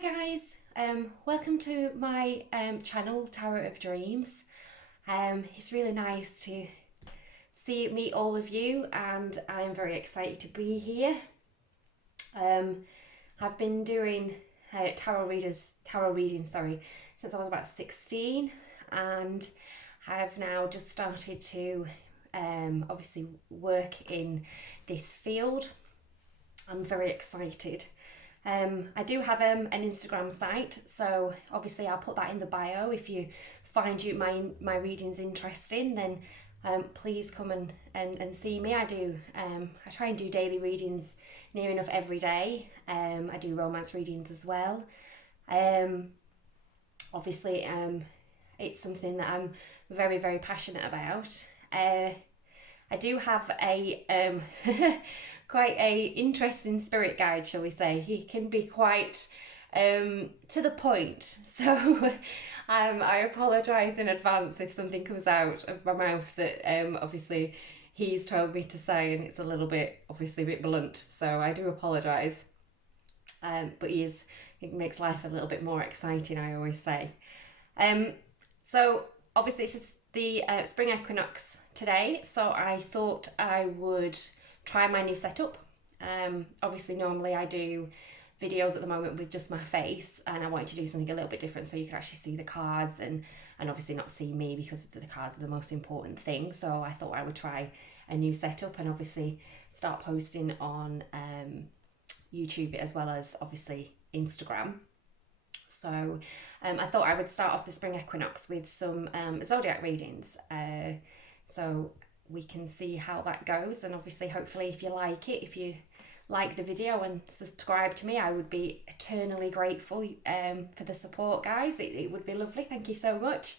guys, welcome to my channel, Tarot of Dreams. It's really nice to meet all of you, and I'm very excited to be here. I've been doing tarot readings since I was about 16, and I've now just started to obviously work in this field. I'm very excited. I do have an Instagram site, so obviously I'll put that in the bio. If you find my readings interesting, then please come and see me. I try and do daily readings near enough every day. I do romance readings as well. Obviously it's something that I'm very, very passionate about. I do have a quite a interesting spirit guide, shall we say. He can be quite to the point, so I apologise in advance if something comes out of my mouth that obviously he's told me to say, and it's a little bit obviously a bit blunt, so I do apologise. But it makes life a little bit more exciting, I always say. So obviously it's the Spring Equinox today, so I thought I would try my new setup. Obviously normally I do videos at the moment with just my face, and I wanted to do something a little bit different so you can actually see the cards and obviously not see me, because the cards are the most important thing. So I thought I would try a new setup and obviously start posting on YouTube as well as obviously Instagram. So I thought I would start off the Spring Equinox with some zodiac readings, so we can see how that goes. And obviously hopefully if you like it, if you like the video and subscribe to me, I would be eternally grateful for the support, guys. It would be lovely. Thank you so much.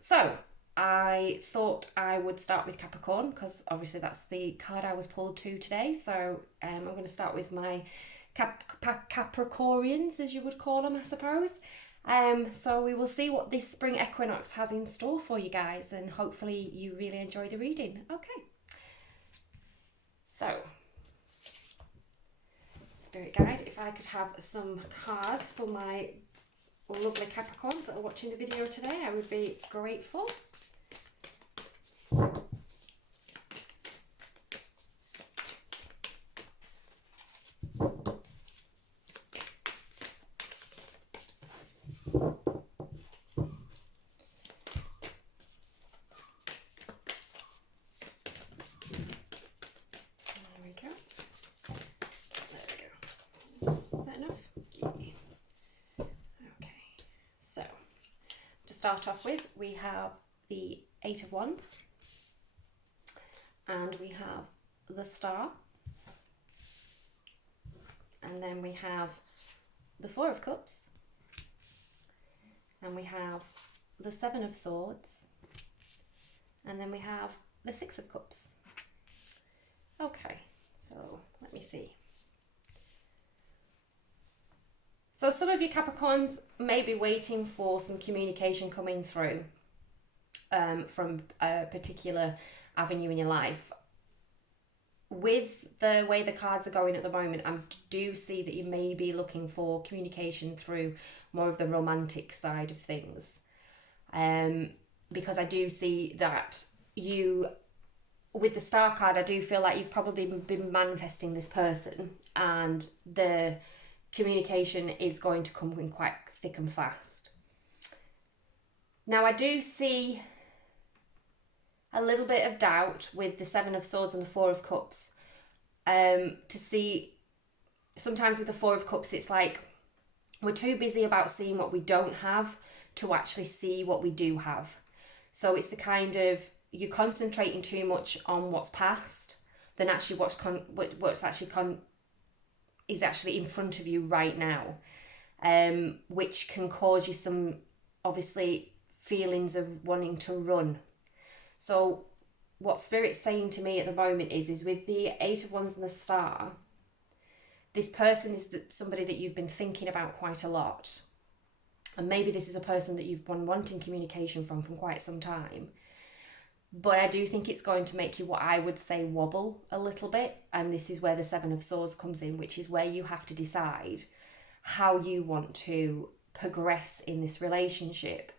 So I thought I would start with Capricorn, because obviously that's the card I was pulled to today. So I'm going to start with my Capricorns, as you would call them, I suppose. So we will see what this Spring Equinox has in store for you guys, and hopefully you really enjoy the reading. Okay, so Spirit Guide, if I could have some cards for my lovely Capricorns that are watching the video today, I would be grateful. Start off with, we have the Eight of Wands, and we have the Star, and then we have the Four of Cups, and we have the Seven of Swords, and then we have the Six of Cups. Okay, so let me see. So some of you Capricorns may be waiting for some communication coming through from a particular avenue in your life. With the way the cards are going at the moment, I do see that you may be looking for communication through more of the romantic side of things. Because I do see that with the Star card, I do feel like you've probably been manifesting this person, and the communication is going to come in quite thick and fast. Now I do see a little bit of doubt with the Seven of Swords and the Four of Cups. To see, sometimes with the Four of Cups, it's like we're too busy about seeing what we don't have to actually see what we do have. So it's the kind of, you're concentrating too much on what's past than actually what's actually in front of you right now, which can cause you some obviously feelings of wanting to run. So what Spirit's saying to me at the moment is with the Eight of Wands and the Star, this person is somebody that you've been thinking about quite a lot, and maybe this is a person that you've been wanting communication from quite some time. But I do think it's going to make you, what I would say, wobble a little bit. And this is where the Seven of Swords comes in, which is where you have to decide how you want to progress in this relationship.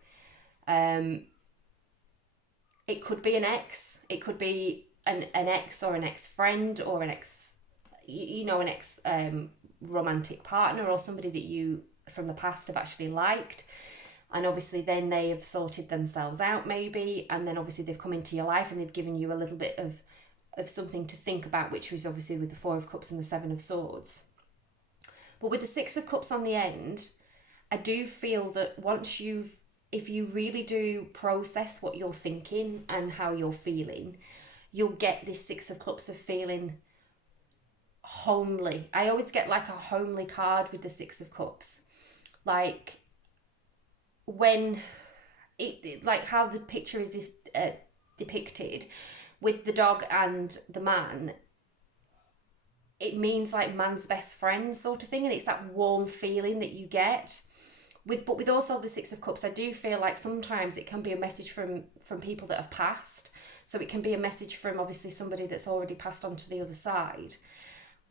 It could be an ex, it could be an ex or an ex-friend or an ex, an ex romantic partner, or somebody that you from the past have actually liked, and obviously then they have sorted themselves out maybe, and then obviously they've come into your life and they've given you a little bit of something to think about, which was obviously with the Four of Cups and the Seven of Swords. But with the Six of Cups on the end, I do feel that if you really do process what you're thinking and how you're feeling, you'll get this Six of Cups of feeling homely. I always get like a homely card with the Six of Cups. Like when like how the picture is depicted with the dog and the man, it means like man's best friend sort of thing, and it's that warm feeling that you get. But with also the Six of Cups, I do feel like sometimes it can be a message from people that have passed. So it can be a message from obviously somebody that's already passed on to the other side.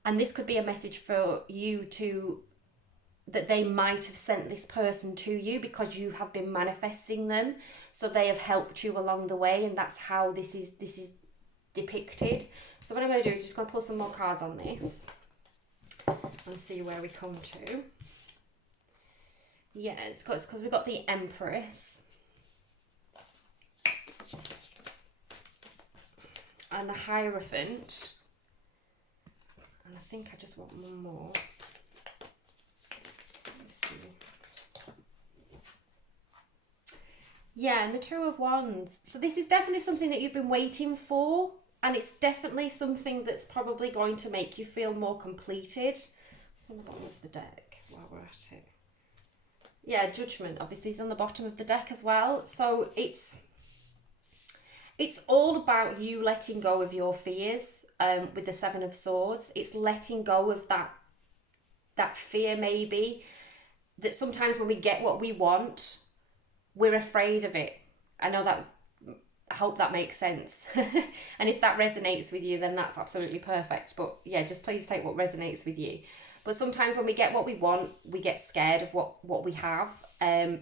And this could be a message for you that they might have sent this person to you because you have been manifesting them. So they have helped you along the way, and that's how this is depicted. So what I'm going to do is just going to pull some more cards on this and see where we come to. Yeah, it's because we've got the Empress and the Hierophant, and I think I just want one more. Let's see. Yeah, and the Two of Wands. So this is definitely something that you've been waiting for, and it's definitely something that's probably going to make you feel more completed. It's on the bottom of the deck while we're at it. Yeah, Judgment obviously is on the bottom of the deck as well. So it's all about you letting go of your fears. With the Seven of Swords, it's letting go of that fear maybe that sometimes when we get what we want, we're afraid of it. I hope that makes sense. And if that resonates with you, then that's absolutely perfect. But yeah, just please take what resonates with you. But sometimes when we get what we want, we get scared of what we have,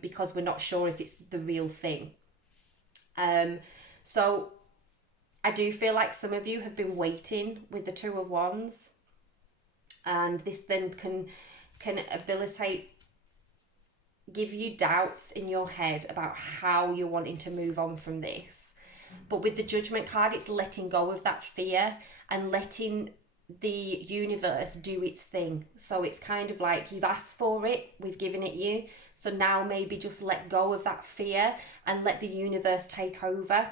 because we're not sure if it's the real thing. So I do feel like some of you have been waiting with the Two of Wands, and this then can give you doubts in your head about how you're wanting to move on from this. But with the Judgment card, it's letting go of that fear and letting the universe do its thing. So it's kind of like you've asked for it, we've given it you. So now maybe just let go of that fear and let the universe take over.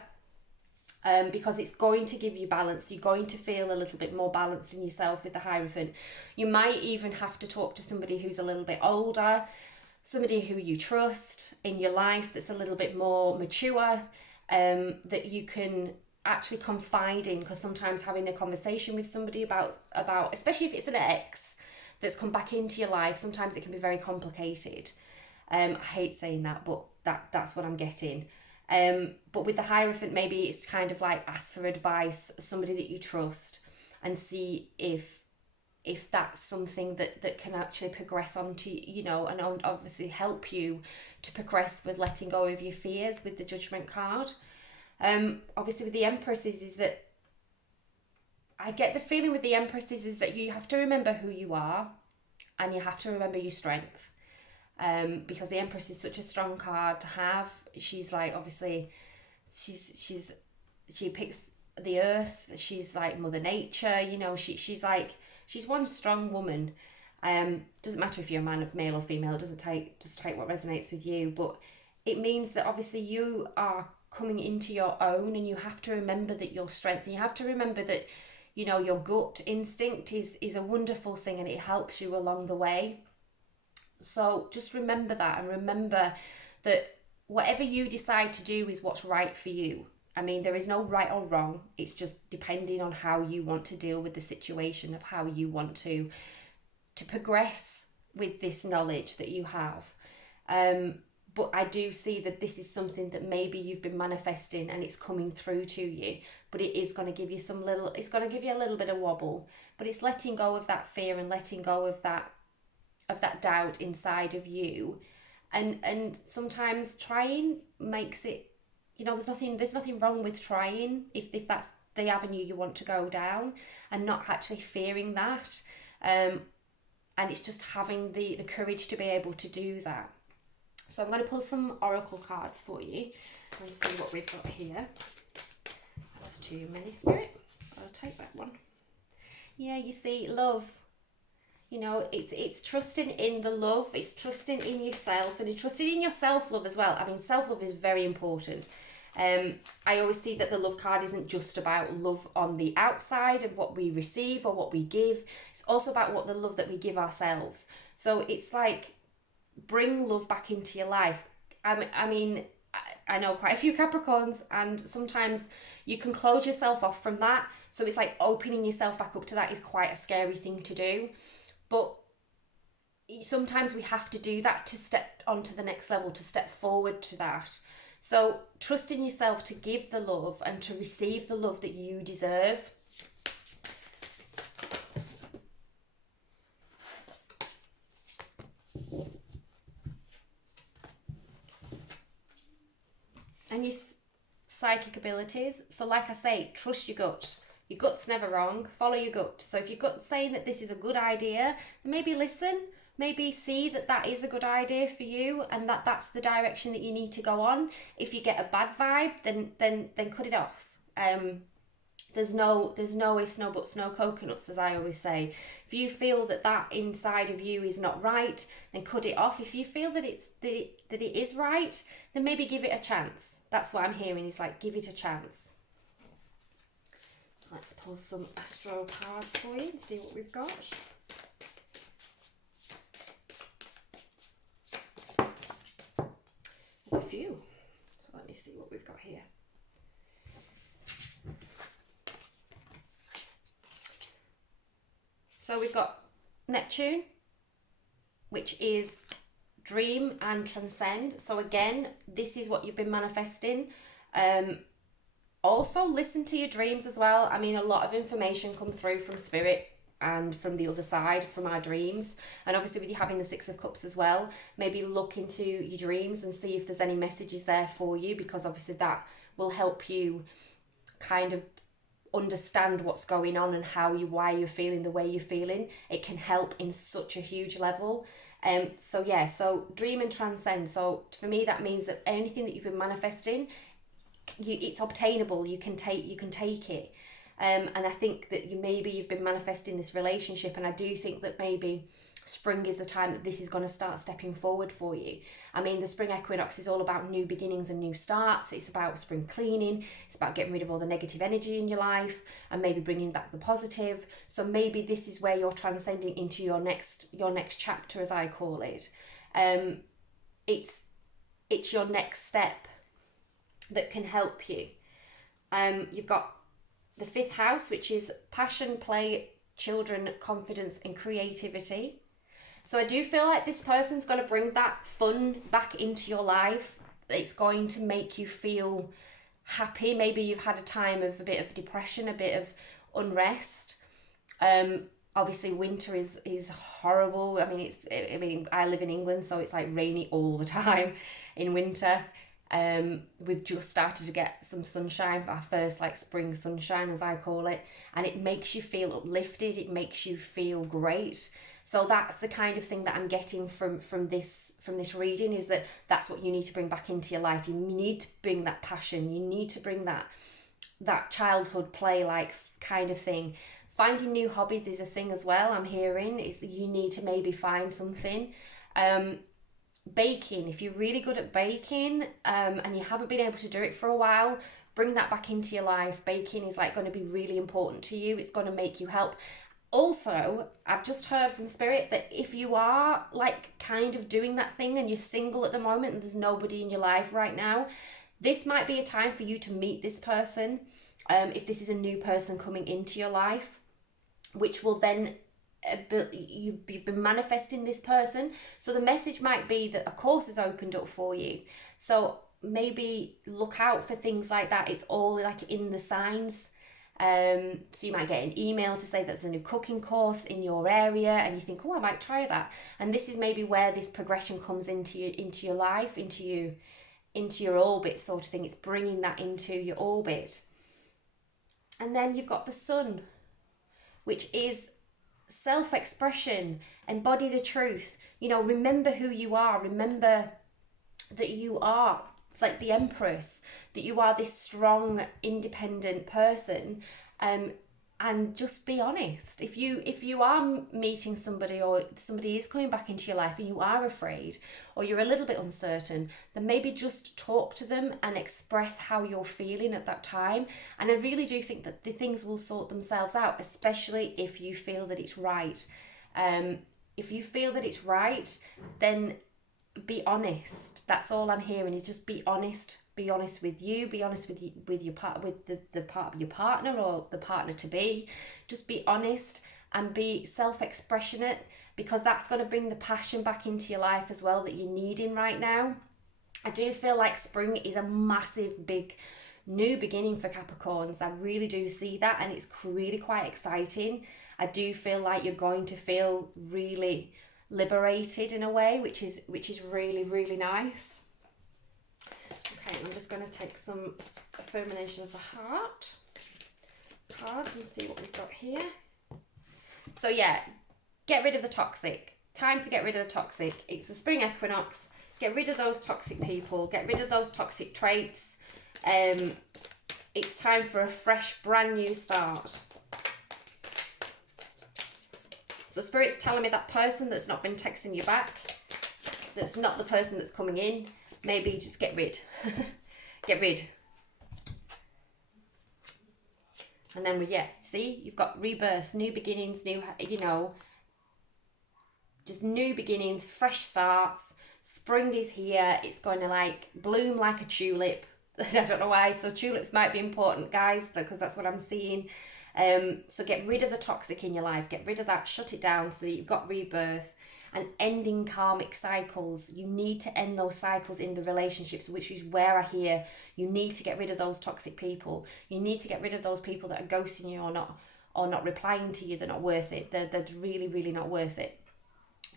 Because it's going to give you balance. You're going to feel a little bit more balanced in yourself with the Hierophant. You might even have to talk to somebody who's a little bit older, somebody who you trust in your life that's a little bit more mature, that you can actually confide in, because sometimes having a conversation with somebody about especially if it's an ex that's come back into your life, sometimes it can be very complicated. I hate saying that, but that's what I'm getting. But with the Hierophant, maybe it's kind of like ask for advice, somebody that you trust, and see if that's something that can actually progress onto, and obviously help you to progress with letting go of your fears with the Judgment card. Obviously with the Empresses is that I get the feeling with the Empresses is that you have to remember who you are, and you have to remember your strength. Because the Empress is such a strong card to have. She's like, obviously, she picks the earth. She's like Mother Nature, she's one strong woman. Doesn't matter if you're a man, male or female, just take what resonates with you. But it means that obviously you are coming into your own, and you have to remember that your strength, and you have to remember that, your gut instinct is a wonderful thing, and it helps you along the way. So just remember that, and remember that whatever you decide to do is what's right for you. I mean, there is no right or wrong. It's just depending on how you want to deal with the situation, of how you want to progress with this knowledge that you have. But I do see that this is something that maybe you've been manifesting, and it's coming through to you, but it is going to give you it's going to give you a little bit of wobble, but it's letting go of that fear and letting go of that doubt inside of you. And sometimes trying makes it, you know, there's nothing wrong with trying if that's the avenue you want to go down, and not actually fearing that. And it's just having the courage to be able to do that. So I'm going to pull some oracle cards for you and see what we've got here. That's too many, Spirit. I'll take that one. Yeah, you see, love. You know, it's trusting in the love. It's trusting in yourself, and it's trusting in your self-love as well. I mean, self-love is very important. I always see that the love card isn't just about love on the outside of what we receive or what we give. It's also about what the love that we give ourselves. So it's like, bring love back into your life. I mean, I know quite a few Capricorns, and sometimes you can close yourself off from that. So it's like opening yourself back up to that is quite a scary thing to do. But sometimes we have to do that to step onto the next level, to step forward to that. So trust in yourself to give the love and to receive the love that you deserve. And your psychic abilities. So like I say, trust your gut. Your gut's never wrong. Follow your gut. So if your gut's saying that this is a good idea, then maybe listen. Maybe see that that is a good idea for you, and that's the direction that you need to go on. If you get a bad vibe, then cut it off. There's no ifs, no buts, no coconuts, as I always say. If you feel that that inside of you is not right, then cut it off. If you feel that it is right, then maybe give it a chance. That's what I'm hearing, is like, give it a chance. Let's pull some astro cards for you and see what we've got. There's a few. So let me see what we've got here. So we've got Neptune, which is dream and transcend. So again, this is what you've been manifesting. Also listen to your dreams as well. I mean, a lot of information comes through from spirit and from the other side, from our dreams. And obviously with you having the Six of Cups as well, maybe look into your dreams and see if there's any messages there for you, because obviously that will help you kind of understand what's going on and why you're feeling the way you're feeling. It can help in such a huge level. So yeah, so dream and transcend. So for me, that means that anything that you've been manifesting, it's obtainable. You can take it. And I think that you've been manifesting this relationship, and I do think that maybe spring is the time that this is going to start stepping forward for you. I mean, the spring equinox is all about new beginnings and new starts. It's about spring cleaning. It's about getting rid of all the negative energy in your life and maybe bringing back the positive. So maybe this is where you're transcending into your next chapter, as I call it. It's your next step that can help you. You've got the 5th house, which is passion, play, children, confidence and creativity. So I do feel like this person's going to bring that fun back into your life. It's going to make you feel happy. Maybe you've had a time of a bit of depression, a bit of unrest. Obviously winter is horrible. I mean, I live in England, so it's like rainy all the time in winter. We've just started to get some sunshine, our first like spring sunshine, as I call it, and it makes you feel uplifted. It makes you feel great. So that's the kind of thing that I'm getting from this reading, is that's what you need to bring back into your life. You need to bring that passion. You need to bring that childhood play like kind of thing. Finding new hobbies is a thing as well. I'm hearing is you need to maybe find something. Baking, if you're really good at baking and you haven't been able to do it for a while, bring that back into your life. Baking is like going to be really important to you. It's going to make you help. Also, I've just heard from spirit that if you are like kind of doing that thing and you're single at the moment and there's nobody in your life right now, this might be a time for you to meet this person. If this is a new person coming into your life, which will then you've been manifesting this person. So the message might be that a course has opened up for you. So maybe look out for things like that. It's all like in the signs. So you might get an email to say there's a new cooking course in your area, and you think, oh, I might try that. And this is maybe where this progression comes into your life, into your orbit sort of thing. It's bringing that into your orbit. And then you've got the sun, which is self-expression, embody the truth. You know, remember who you are. Remember that you are like the Empress, that you are this strong, independent person, and just be honest. If you are meeting somebody, or somebody is coming back into your life and you are afraid, or you're a little bit uncertain, then maybe just talk to them and express how you're feeling at that time. And I really do think that the things will sort themselves out, especially if you feel that it's right. If you feel that it's right, then be honest. That's all I'm hearing, is just be honest. Be honest with you. Be honest with your part, with the part of your partner or the partner to be. Just be honest and be self-expressionate, because that's going to bring the passion back into your life as well that you're needing right now. I do feel like spring is a massive, big new beginning for Capricorns. I really do see that, and it's really quite exciting. I do feel like you're going to feel really liberated in a way, which is really, really nice. Okay, I'm just going to take some Affirmation of the Heart cards and see what we've got here. So yeah, get rid of the toxic. Time to get rid of the toxic. It's the Spring Equinox. Get rid of those toxic people. Get rid of those toxic traits. It's time for a fresh, brand new start. So Spirit's telling me that person that's not been texting you back, that's not the person that's coming in, maybe just get rid. Get rid. And then, yeah, see, you've got rebirth, new beginnings, new, you know, just new beginnings, fresh starts. Spring is here. It's going to like bloom like a tulip. I don't know why. So tulips might be important, guys, because that's what I'm seeing. So get rid of the toxic in your life. Get rid of that. Shut it down so that you've got rebirth and ending karmic cycles. You need to end those cycles in the relationships, which is where I hear you need to get rid of those toxic people. You need to get rid of those people that are ghosting you or not replying to you. They're not worth it. They're really, really not worth it.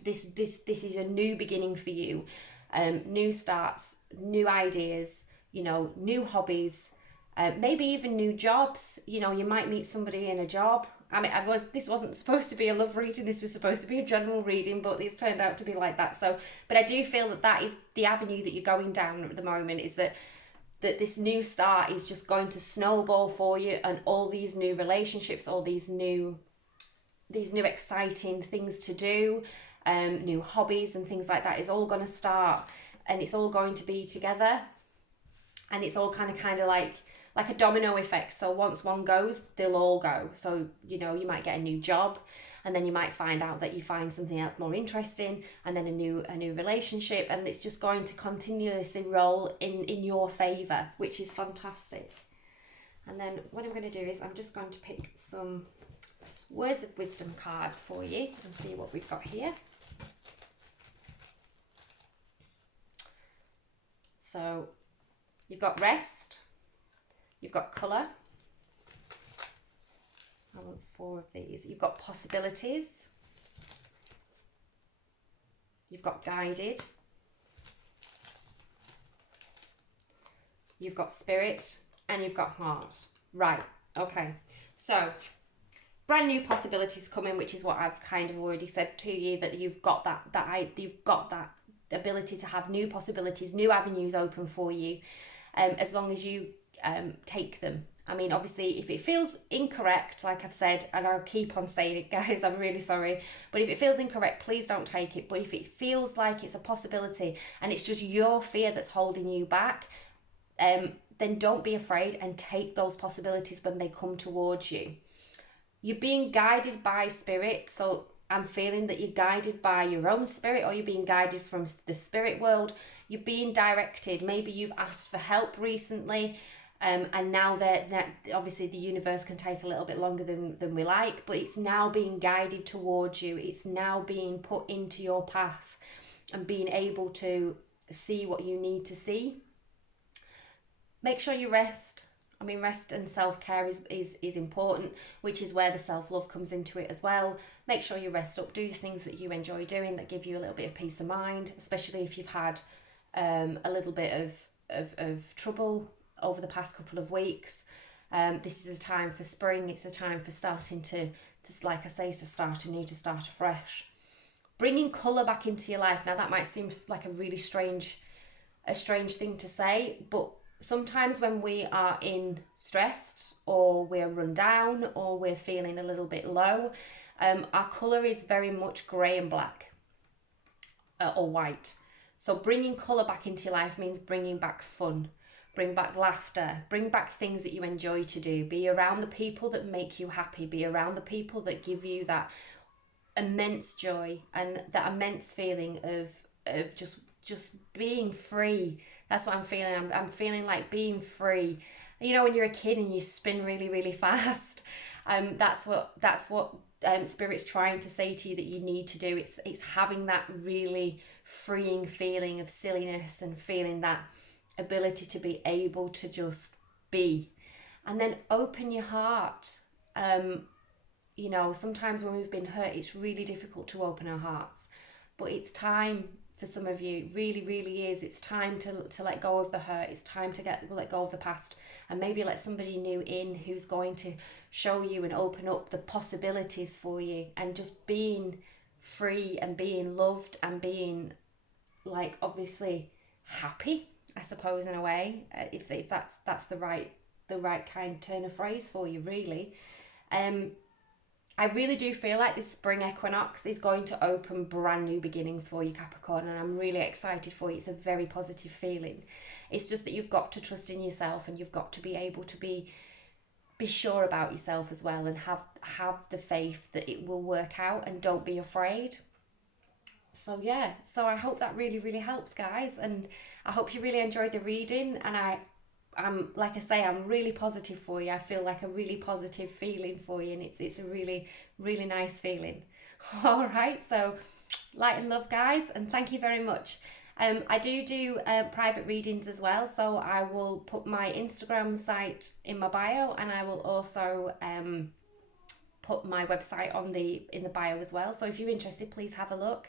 This is a new beginning for you. New starts, new ideas, you know, new hobbies, maybe even new jobs. You know, you might meet somebody in a job. I mean, this wasn't supposed to be a love reading. This was supposed to be a general reading, but it's turned out to be like that. So, but I do feel that that is the avenue that you're going down at the moment, is that this new start is just going to snowball for you, and all these new relationships, all these new exciting things to do, new hobbies and things like that is all going to start, and it's all going to be together, and it's all kind of like a domino effect. So once one goes, they'll all go. So, you know, you might get a new job, and then you might find out that you find something else more interesting, and then a new relationship, and it's just going to continuously roll in your favor, which is fantastic. And then what I'm going to do is I'm just going to pick some words of wisdom cards for you and see what we've got here. So you've got rest, you've got colour. I want 4 of these. You've got possibilities, you've got guided, you've got spirit, and you've got heart. Right, okay. So brand new possibilities coming, which is what I've kind of already said to you, that you've got you've got that ability to have new possibilities, new avenues open for you, as long as you take them. I mean, obviously, if it feels incorrect, like I've said, and I'll keep on saying it, guys, I'm really sorry, but if it feels incorrect, please don't take it. But if it feels like it's a possibility and it's just your fear that's holding you back, then don't be afraid and take those possibilities when they come towards you. You're being guided by spirit, so I'm feeling that you're guided by your own spirit, or you're being guided from the spirit world. You're being directed. Maybe you've asked for help recently, and now that obviously the universe can take a little bit longer than we like, but it's now being guided towards you. It's now being put into your path and being able to see what you need to see. Make sure you rest. I mean, rest and self-care is important, which is where the self-love comes into it as well. Make sure you rest up, do things that you enjoy doing that give you a little bit of peace of mind, especially if you've had a little bit of trouble over the past couple of weeks. This is a time for spring. It's a time for starting to like I say, to start anew, to start afresh. Bringing colour back into your life. Now that might seem like a really strange thing to say, but sometimes when we are stressed or we're run down or we're feeling a little bit low, our colour is very much grey and black or white. So bringing colour back into your life means bringing back fun, bring back laughter, bring back things that you enjoy to do. Be around the people that make you happy. Be around the people that give you that immense joy and that immense feeling of just being free. That's what I'm feeling. I'm feeling like being free. You know, when you're a kid and you spin really, really fast, that's what Spirit's trying to say to you that you need to do. It's having that really freeing feeling of silliness and feeling that ability to be able to just be, and then open your heart. You know, sometimes when we've been hurt, it's really difficult to open our hearts, but it's time. For some of you, really, really is. It's time to let go of the hurt. It's time to let go of the past, and maybe let somebody new in who's going to show you and open up the possibilities for you, and just being free and being loved and being, like, obviously happy, I suppose, in a way, if that's the right kind turn of phrase for you, really. I really do feel like this spring equinox is going to open brand new beginnings for you, Capricorn, and I'm really excited for you. It's a very positive feeling. It's just that you've got to trust in yourself, and you've got to be able to be sure about yourself as well, and have the faith that it will work out, and don't be afraid. So yeah, so I hope that really, really helps, guys, and I hope you really enjoyed the reading, and I'm like I say, I'm really positive for you. I feel like a really positive feeling for you, and it's a really, really nice feeling. All right, so light and love, guys, and thank you very much. I do private readings as well, so I will put my Instagram site in my bio, and I will also put my website in the bio as well. So if you're interested, please have a look.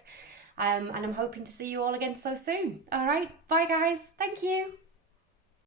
And I'm hoping to see you all again so soon. All right, bye guys. Thank you.